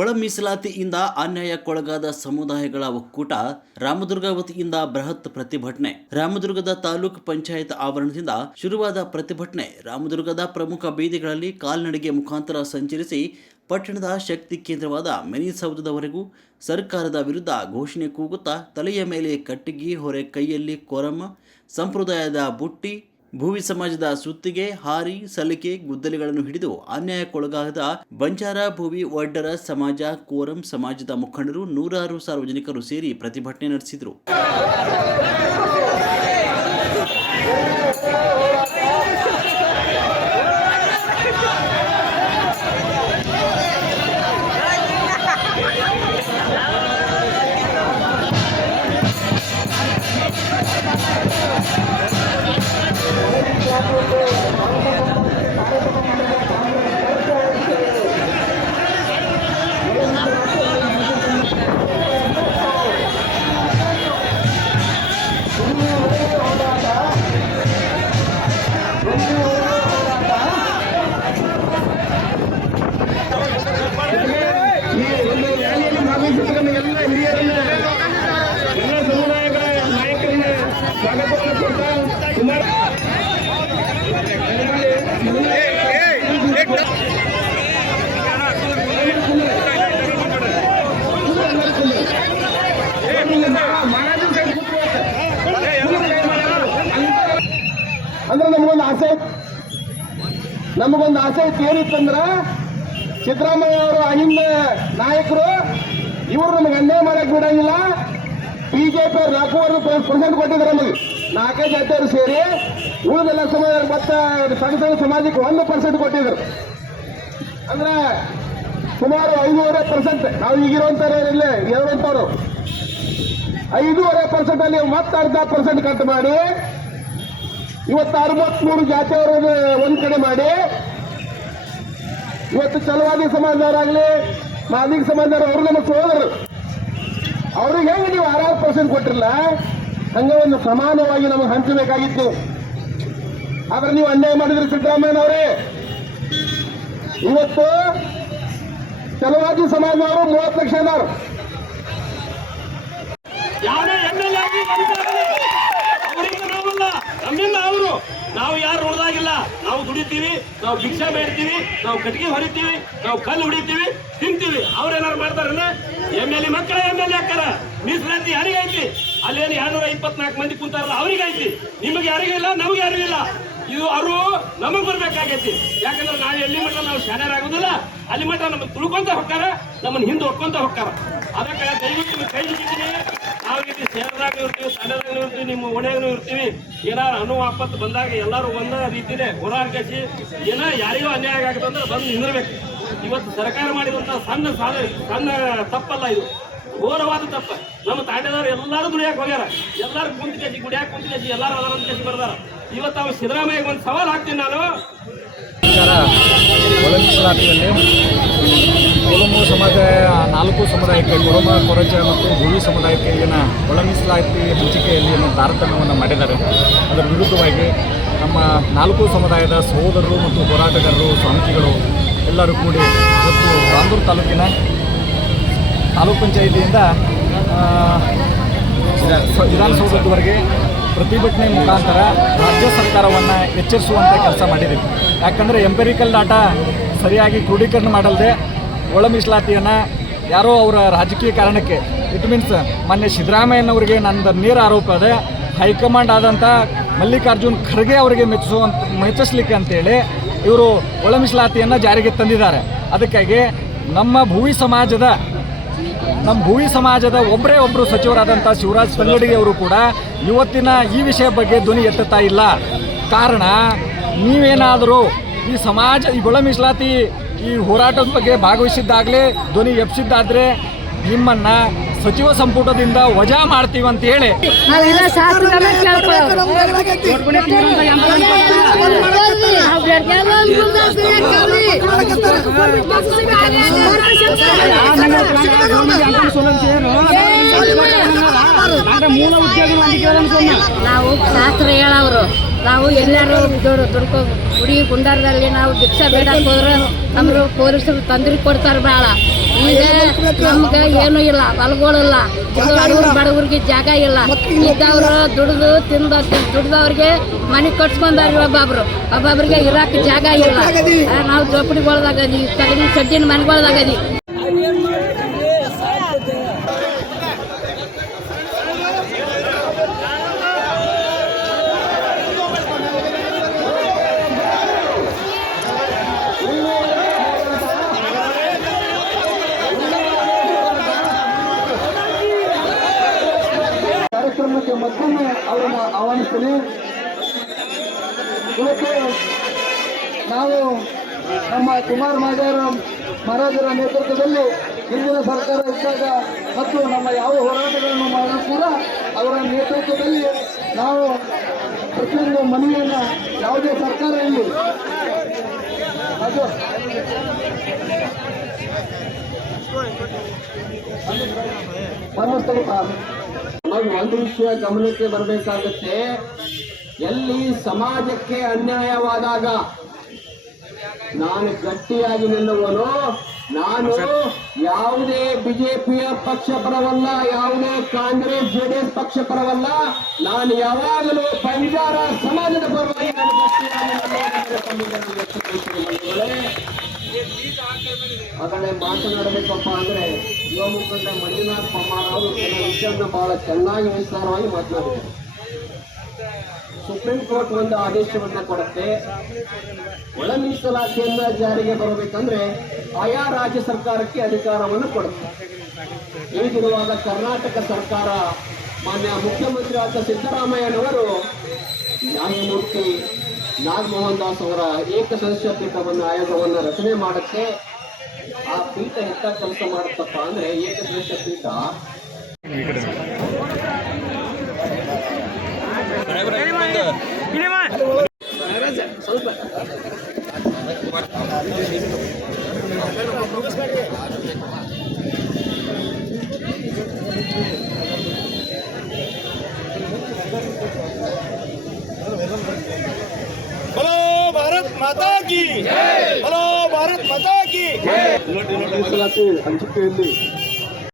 ಒಳ ಮೀಸಲಾತಿಯಿಂದ ಅನ್ಯಾಯಕ್ಕೊಳಗಾದ ಸಮುದಾಯಗಳ ಒಕ್ಕೂಟ ರಾಮದುರ್ಗ ವತಿಯಿಂದ ಬೃಹತ್ ಪ್ರತಿಭಟನೆ. ರಾಮದುರ್ಗದ ತಾಲೂಕು ಪಂಚಾಯತ್ ಆವರಣದಿಂದ ಶುರುವಾದ ಪ್ರತಿಭಟನೆ. ರಾಮದುರ್ಗದ ಪ್ರಮುಖ ಬೀದಿಗಳಲ್ಲಿ ಕಾಲ್ನಡಿಗೆ ಮುಖಾಂತರ ಸಂಚರಿಸಿ ಪಟ್ಟಣದ ಶಕ್ತಿ ಕೇಂದ್ರವಾದ ಮೆನಿ ಸೌಧದವರೆಗೂ ಸರ್ಕಾರದ ವಿರುದ್ಧ ಘೋಷಣೆ ಕೂಗುತ್ತಾ ತಲೆಯ ಮೇಲೆ ಕಟ್ಟಿಗೆ, ಹೊರೆ ಕೈಯಲ್ಲಿ ಕೊರಮ, ಸಂಪ್ರದಾಯದ ಬುಟ್ಟಿ ಭೂವಿ ಸಮಾಜದ ಸುತ್ತಿಗೆ ಹಾರಿ ಸಲಿಕೆ ಗುದ್ದಲಿಗಳನ್ನು ಹಿಡಿದು ಅನ್ಯಾಯಕ್ಕೊಳಗಾದ ಬಂಜಾರ ಭೂವಿ ಒಡ್ಡರ ಸಮಾಜ, ಕೋರಂ ಸಮಾಜದ ಮುಖಂಡರು ನೂರಾರು ಸಾರ್ವಜನಿಕರು ಸೇರಿ ಪ್ರತಿಭಟನೆ ನಡೆಸಿದರು. ನಮಗೊಂದು ಆಸೆ? ಐತ್- ನಮಗೊಂದು ಆಸೆ ಐತಿ ಏನಿತ್ತಂದ್ರ ಸಿದ್ದರಾಮಯ್ಯ ಅವರು ಅಹಿಂದ ನಾಯಕರು, ಇವರು ನಮಗೆ ಅನ್ಯಾಯ ಮಾಡಕ್ ಬಿಡಂಗಿಲ್ಲ. ಬಿಜೆಪಿ ಅವ್ರು ನಾಲ್ಕೂವರೆ ಪರ್ಸೆಂಟ್ ಕೊಟ್ಟಿದ್ದಾರೆ ನಮಗೆ. ನಾಲ್ಕೈದು ಜಾತಿಯವರು ಸೇರಿ ಉಳಿದೆಲ್ಲ ಸಮಾಜ ಮತ್ತೆ ಸಣ್ಣ ಸಣ್ಣ ಸಮಾಜಕ್ಕೆ ಒಂದು ಪರ್ಸೆಂಟ್ ಕೊಟ್ಟಿದ್ರು. ಅಂದ್ರೆ ಸುಮಾರು ಐದೂವರೆ ಪರ್ಸೆಂಟ್ ನಾವು ಈಗಿರುವಂತಾರೆ ಇಲ್ಲೇ ಇರುವಂತವ್ರು ಐದೂವರೆ ಪರ್ಸೆಂಟ್ ಅಲ್ಲಿ ಮತ್ತೆ ಅರ್ಧ ಪರ್ಸೆಂಟ್ ಕಟ್ ಮಾಡಿ ಇವತ್ತು ಅರವತ್ಮೂರು ಜಾತಿಯವರನ್ನು ಒಂದ್ ಕಡೆ ಮಾಡಿ. ಇವತ್ತು ಚಲವಾದಿ ಸಮಾಜದವರಾಗ್ಲಿ, ಮಾದಿಗ ಸಮಾಜದವ್ರು ಅವರು ನಮ್ಮ ಸೋದರರು. ಅವ್ರಿಗೆ ಹೆಂಗೆ ನೀವು ಆರಾರು ಪರ್ಸೆಂಟ್ ಕೊಟ್ಟಿರಲ್ಲ ಹಂಗೆ ಒಂದು ಸಮಾನವಾಗಿ ನಮಗೆ ಹಂಚಬೇಕಾಗಿತ್ತು. ಆದ್ರೆ ನೀವು ಅನ್ಯಾಯ ಮಾಡಿದ್ರಿ ಸಿದ್ದರಾಮಯ್ಯನವರೇ ಇವತ್ತು ಚಲವಾದಿ ಸಮಾಜದವರು ಮೂವತ್ತು ಲಕ್ಷ ಇದಾರು ಯಾರೇ ಎಂ ಎಲ್ ಆಗಿ ಬಂದಿದ್ದಾರೆ. ಅವರಿಂದ ನಾವಲ್ಲ ನಮ್ಮಿಂದ ಅವರು ನಾವು ಯಾರು ನೋಡ್ದಾಗಿಲ್ಲ. ನಾವು ದುಡಿತೀವಿ, ನಾವು ಭಿಕ್ಷೆ ಬೇಡ್ತೀವಿ, ನಾವು ಕಟ್ಟಿಗೆ ಹೊರಿತೀವಿ ನಾವು ಕಲ್ಲು ಹೊಡಿತೀವಿ, ತಿಂತೀವಿ. ಅವ್ರೇನಾರು ಮಾಡ್ತಾರಲ್ಲ ಎಂ ಎಲ್ ಎ ಮಕ್ಕಳ ಎಂ ಎಲ್ ಎ ಹಾಕಾರ ಮೀಸಲಾತಿ ಯಾರಿಗೆ ಐತಿ? ಅಲ್ಲೇನು ಎರಡ್ನೂರ ಇಪ್ಪತ್ನಾಲ್ಕು ಮಂದಿ ಕುಂತಾರಲ್ಲ, ಅವ್ರಿಗೆ ಐತಿ. ನಿಮಗೆ ಯಾರಿಗೂ ಇಲ್ಲ, ನಮಗೆ ಯಾರಿಗೂ ಇಲ್ಲ. ಇದು ಅವರು ನಮಗ್ ಬರ್ಬೇಕಾಗೈತಿ. ಯಾಕಂದ್ರೆ ನಾವು ಎಲ್ಲಿ ಮಟ್ಟ ನಾವು ಶಾನ್ಯರ್ ಆಗೋದಿಲ್ಲ ಅಲ್ಲಿ ಮಟ್ಟ ನಮ್ಮ ತುಳ್ಕೊಂತ ಹೋಗ್ತಾರ, ನಮ್ಮನ್ನ ಹಿಂದೆ ಹೊಕ್ಕೊಂತ ಹೋಗ್ತಾರ. ಅದಕ್ಕೆ ದಯವಿಟ್ಟು ಕೈ ಹಿಡಿತೀನಿ ಸೇರದಾಗ ಇರ್ತೀವಿ ತಂಡದಾಗ ಇರ್ತೀವಿ, ನಿಮ್ಮ ಓಣ್ಯಾಗೂ ಇರ್ತೀವಿ. ಏನಾರು ಅನು ಆಪತ್ತು ಬಂದಾಗ ಎಲ್ಲರೂ ಒಂದ ರೀತಿನೇ ಹೋರಾಡ್ಕಸಿ ಏನೋ ಯಾರಿಗೂ ಅನ್ಯಾಯ ಆಗತ್ತಂದ್ರೆ ಬಂದು ನಿಂದಿರ್ಬೇಕು. ಇವತ್ತು ಸರ್ಕಾರ ಮಾಡಿದಂತ ಸಣ್ಣ ಸಾಧ ಸಣ್ಣ ತಪ್ಪಲ್ಲ ಇದು. ಘೋರವಾದ ತಪ್ಪ. ನಮ್ಮ ತಾಂಡೆದವ್ರು ಎಲ್ಲರೂ ದುಡಿಯಾಕೆ ಹೋಗ್ಯಾರ. ಎಲ್ಲರೂ ಕುಂತು ಕಸಿ, ಗುಡಿಯಾಕೆ ಕುಂತು ಕಸಿ, ಎಲ್ಲರೂ ಅದರ ಅಂತ ಬರ್ದಾರ. ಇವತ್ತು ಅವ್ರು ಸಿದ್ದರಾಮಯ್ಯ ಒಂದು ಸವಾಲು ಹಾಕ್ತೀನಿ ನಾನು. ಸರ್ಕಾರ ಸಮುದಾಯ, ನಾಲ್ಕು ಸಮುದಾಯಕ್ಕೆ ಕೊರಮ ಕೊರಚ ಮತ್ತು ಭೂಮಿ ಸಮುದಾಯಕ್ಕೆ ಇಲ್ಲಿನ ಒಳ ಮೀಸಲಾತಿ ಹಂಚಿಕೆಯಲ್ಲಿ ತಾರತಮ್ಯವನ್ನು ಮಾಡಿದ್ದಾರೆ. ಅದರ ವಿರುದ್ಧವಾಗಿ ನಮ್ಮ ನಾಲ್ಕು ಸಮುದಾಯದ ಸಹೋದರರು ಮತ್ತು ಹೋರಾಟಗಾರರು, ಸ್ವಾಮೀಜಿಗಳು ಎಲ್ಲರೂ ಕೂಡಿ ಇವತ್ತು ಬಾಂದೂರು ತಾಲೂಕಿನ ತಾಲೂಕು ಪಂಚಾಯಿತಿಯಿಂದ ವಿಧಾನಸೌಧದವರೆಗೆ ಪ್ರತಿಭಟನೆ ಮುಖಾಂತರ ರಾಜ್ಯ ಸರ್ಕಾರವನ್ನು ಎಚ್ಚರಿಸುವಂಥ ಕೆಲಸ ಮಾಡಿದ್ದೀವಿ. ಯಾಕಂದರೆ ಎಂಪೆರಿಕಲ್ ಡಾಟಾ ಸರಿಯಾಗಿ ಕ್ರೋಢೀಕರಣ ಮಾಡಲ್ದೆ ಒಳ ಮೀಸಲಾತಿಯನ್ನು ಯಾರೋ ಅವರ ರಾಜಕೀಯ ಕಾರಣಕ್ಕೆ ಇಟ್ ಮೀನ್ಸ್ ಮೊನ್ನೆ ಸಿದ್ದರಾಮಯ್ಯನವರಿಗೆ ನಂದು ನೇರ ಆರೋಪ ಇದೆ ಹೈಕಮಾಂಡ್ ಆದಂಥ ಮಲ್ಲಿಕಾರ್ಜುನ್ ಖರ್ಗೆ ಅವರಿಗೆ ಮೆಚ್ಚಿಸುವಂತ ಮೆಚ್ಚಿಸ್ಲಿಕ್ಕೆ ಅಂತೇಳಿ ಇವರು ಒಳ ಮೀಸಲಾತಿಯನ್ನು ಜಾರಿಗೆ ತಂದಿದ್ದಾರೆ. ಅದಕ್ಕಾಗಿ ನಮ್ಮ ಭೂವಿ ಸಮಾಜದ, ನಮ್ಮ ಭೂವಿ ಸಮಾಜದ ಒಬ್ಬರೇ ಒಬ್ಬರು ಸಚಿವರಾದಂಥ ಶಿವರಾಜ್ ತಂಗಡಿ ಅವರು ಕೂಡ ಇವತ್ತಿನ ಈ ವಿಷಯ ಬಗ್ಗೆ ಧ್ವನಿ ಎತ್ತುತ್ತಾ ಇಲ್ಲ. ಕಾರಣ ನೀವೇನಾದರೂ ಈ ಸಮಾಜ, ಈ ಒಳ ಮೀಸಲಾತಿ ಈ ಹೋರಾಟದ ಬಗ್ಗೆ ಭಾಗವಹಿಸಿದ್ದಾಗಲೇ ಧ್ವನಿ ಎಪ್ಸಿದ್ದಾದ್ರೆ ನಿಮ್ಮನ್ನ ಸಚಿವ ಸಂಪುಟದಿಂದ ವಜಾ ಮಾಡ್ತೀವಿ ಅಂತ ಹೇಳಿ. ಮೂಲ ಉದ್ಯೋಗ ನಾವು ಶಾಸ್ತ್ರ ಹೇಳವ್ರು ನಾವು ಎಲ್ಲರೂ ದುಡ್ಕೊ ಗುಡಿ ಗುಂಡಾರದಲ್ಲಿ ನಾವು ಭಿಕ್ಷೆ ಬೇಡಕ್ಕೆ ಹೋದ್ರೆ ನಮ್ಗೆ ಪೊಲೀಸರು ತೊಂದ್ರೆ ಕೊಡ್ತಾರೆ ಭಾಳ ಈಗ ನಮ್ಗೆ ಏನೂ ಇಲ್ಲ ಹೊಲಗಳಿಲ್ಲ ಬಡವ್ರು ಬಡವ್ರಿಗೆ ಜಾಗ ಇಲ್ಲ. ಇದ್ದವ್ರು ದುಡಿದು ತಿಂದ ದುಡ್ದವ್ರಿಗೆ ಮನೆ ಕಟ್ಸ್ಕೊಂಡಾರ ಒಬ್ಬೊಬ್ರು ಒಬ್ಬೊಬ್ರಿಗೆ ಇರಾಕ ಜಾಗ ಇಲ್ಲ. ನಾವು ಜೋಪಡಿಗಳ್ದಾಗದಿ ತಗಡಿ ಸಡ್ಡಿನ ಮನೆಗೊಳದಾಗದಿ. ಆಹ್ವಾನಿಸ್ತೀನಿ ಇವತ್ತು ನಾವು ನಮ್ಮ ಕುಮಾರ್ ಮಾಜಾರ ಮಹಾರಾಜರ ನೇತೃತ್ವದಲ್ಲಿ ಹಿಂದಿನ ಸರ್ಕಾರ ಇದ್ದಾಗ ಮತ್ತು ನಮ್ಮ ಯಾವ ಹೋರಾಟಗಳನ್ನು ಮಾಡಿದ್ರು ಕೂಡ ಅವರ ನೇತೃತ್ವದಲ್ಲಿ ನಾವು ಪ್ರತಿಯೊಂದು ಮನೆಯನ್ನು ಯಾವುದೇ ಸರ್ಕಾರ ಇಲ್ಲಿ ಅದು ನಾವು ಒಂದು ವಿಷಯ ಗಮನಕ್ಕೆ ಬರಬೇಕಾಗುತ್ತೆ ಎಲ್ಲಿ ಸಮಾಜಕ್ಕೆ ಅನ್ಯಾಯವಾದಾಗ ನಾನು ಗಟ್ಟಿಯಾಗಿ ನಿಲ್ಲುವನು. ನಾನು ಯಾವುದೇ ಬಿಜೆಪಿಯ ಪಕ್ಷ ಪರವಲ್ಲ, ಯಾವುದೇ ಕಾಂಗ್ರೆಸ್, ಜೆಡಿಎಸ್ ಪಕ್ಷ ಪರವಲ್ಲ. ನಾನು ಯಾವಾಗಲೂ ಬಂಜಾರ ಸಮಾಜದ ಪರವಾಗಿ ಆ ಕಡೆ ಮಾತನಾಡಬೇಕಪ್ಪ ಅಂದ್ರೆ ಯುವ ಮುಖಂಡ ಮಂಜುನಾಥ್ ಪಮ್ಮಾರ್ ಅವರು ಕೆಲವು ವಿಷಯವನ್ನು ಬಹಳ ಚೆನ್ನಾಗಿ ವಿಸ್ತಾರವಾಗಿ ಮಾತನಾಡಿದ್ದಾರೆ. ಸುಪ್ರೀಂ ಕೋರ್ಟ್ ಒಂದು ಆದೇಶವನ್ನ ಕೊಡುತ್ತೆ. ಒಳ ಮೀಸಲಾತಿಯನ್ನ ಜಾರಿಗೆ ಬರಬೇಕಂದ್ರೆ ಆಯಾ ರಾಜ್ಯ ಸರ್ಕಾರಕ್ಕೆ ಅಧಿಕಾರವನ್ನು ಕೊಡುತ್ತೆ. ಹೀಗಿರುವಾಗ ಕರ್ನಾಟಕ ಸರ್ಕಾರ ಮಾನ್ಯ ಮುಖ್ಯಮಂತ್ರಿ ಆದ ಸಿದ್ದರಾಮಯ್ಯನವರು ನ್ಯಾಯಮೂರ್ತಿ ನಾಗಮೋಹನ್ ದಾಸ್ ಅವರ ಏಕ ಸದಸ್ಯ ಪೀಠವನ್ನು ಆಯೋಗವನ್ನು ರಚನೆ ಮಾಡುತ್ತೆ ಆ ಪೀಠ ಎಂತ ಕೆಲಸ ಮಾಡುತ್ತಪ್ಪ ಅಂದ್ರೆ ಏಕ ಸದಸ್ಯ ಪೀಠ. ಸ್ವಲ್ಪ की। हेलो भारत माता की। हम चुके हैं।